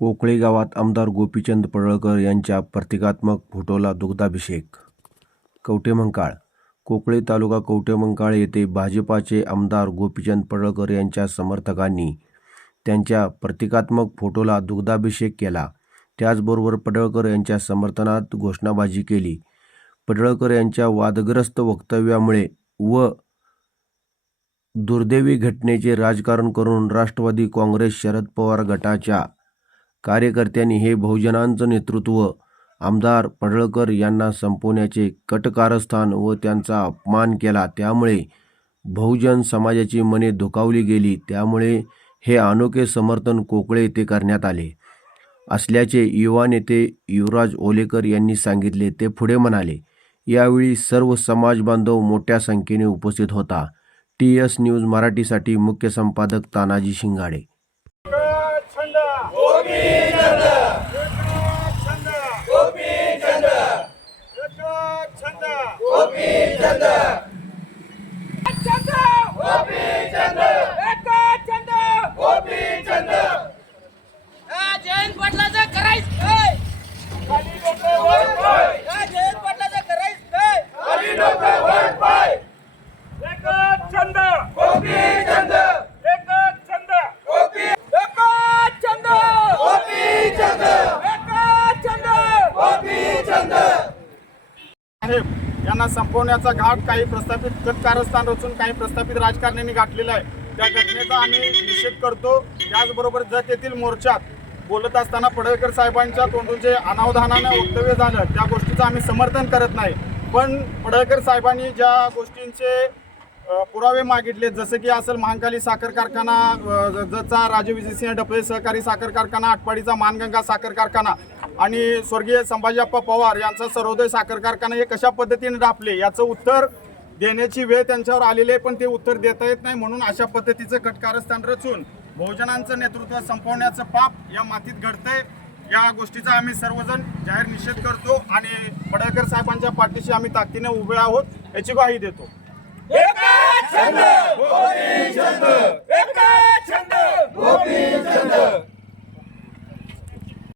कोकळे गावात आमदार गोपीचंद पडळकर यांच्या प्रतिकात्मक फोटोला दुग्धाभिषेक. कवटेमंकाळ कोकळे तालुका कवटेमंकाळ येथे भाजपाचे आमदार गोपीचंद पडळकर यांच्या समर्थकांनी त्यांच्या प्रतिकात्मक फोटोला दुग्धाभिषेक केला. त्याचबरोबर पडळकर यांच्या समर्थनात घोषणाबाजी केली. पडळकर यांच्या वादग्रस्त वक्तव्यामुळे व दुर्दैवी घटनेचे राजकारण करून राष्ट्रवादी काँग्रेस शरद पवार गटाच्या कार्यकर्त्यांनी हे बहुजनांचं नेतृत्व आमदार पडळकर यांना संपवण्याचे कटकारस्थान व त्यांचा अपमान केला. त्यामुळे बहुजन समाजाची मने दुखावली गेली. त्यामुळे हे अनोखे समर्थन कोकळे येथे करण्यात आले. असल्याचे युवा नेते युवराज ओलेकर यांनी सांगितले. ते पुढे म्हणाले यावेळी सर्व समाज बांधव मोठ्या संख्येने उपस्थित होता. टी एस न्यूज मराठीसाठी मुख्य संपादक तानाजी शिंगाडे. गोपी छंद छंद गोपी छंद साहेब यांना संपवण्याचा घाट काही प्रस्थापित गट कारस्थान रचून काही प्रस्थापित राजकारण्यांनी गाठलेला आहे. त्या घटनेचा आम्ही निषेध करतो. त्याचबरोबर जत येथील मोर्चात बोलत असताना पडळकर साहेबांच्या तोंडून जे अनावधानानं वक्तव्य झालं. त्या गोष्टीचं आम्ही समर्थन करत नाही. पण पडळकर साहेबांनी ज्या गोष्टींचे पुरावे मागितले जसं की असेल महांकाली साखर कारखाना ज- जचा राजे विजयसिंह डफळे सहकारी साखर कारखाना आटपाडीचा मानगंगा साखर कारखाना आणि स्वर्गीय संभाजीप्पा पवार यांचा सर्वोदय साखर कारखाना हे कशा पद्धतीने डापले याचं उत्तर देण्याची वेळ त्यांच्यावर आलेली आहे पण ते उत्तर देता येत नाही म्हणून अशा पद्धतीचं कटकारस्थान रचून बहुजनांचं नेतृत्व संपवण्याचं पाप या मातीत घडतंय. या गोष्टीचा आम्ही सर्वजण जाहीर निषेध करतो आणि पडळकर साहेबांच्या पाठीशी आम्ही ताकदीने उभे आहोत याची ग्वाही देतो.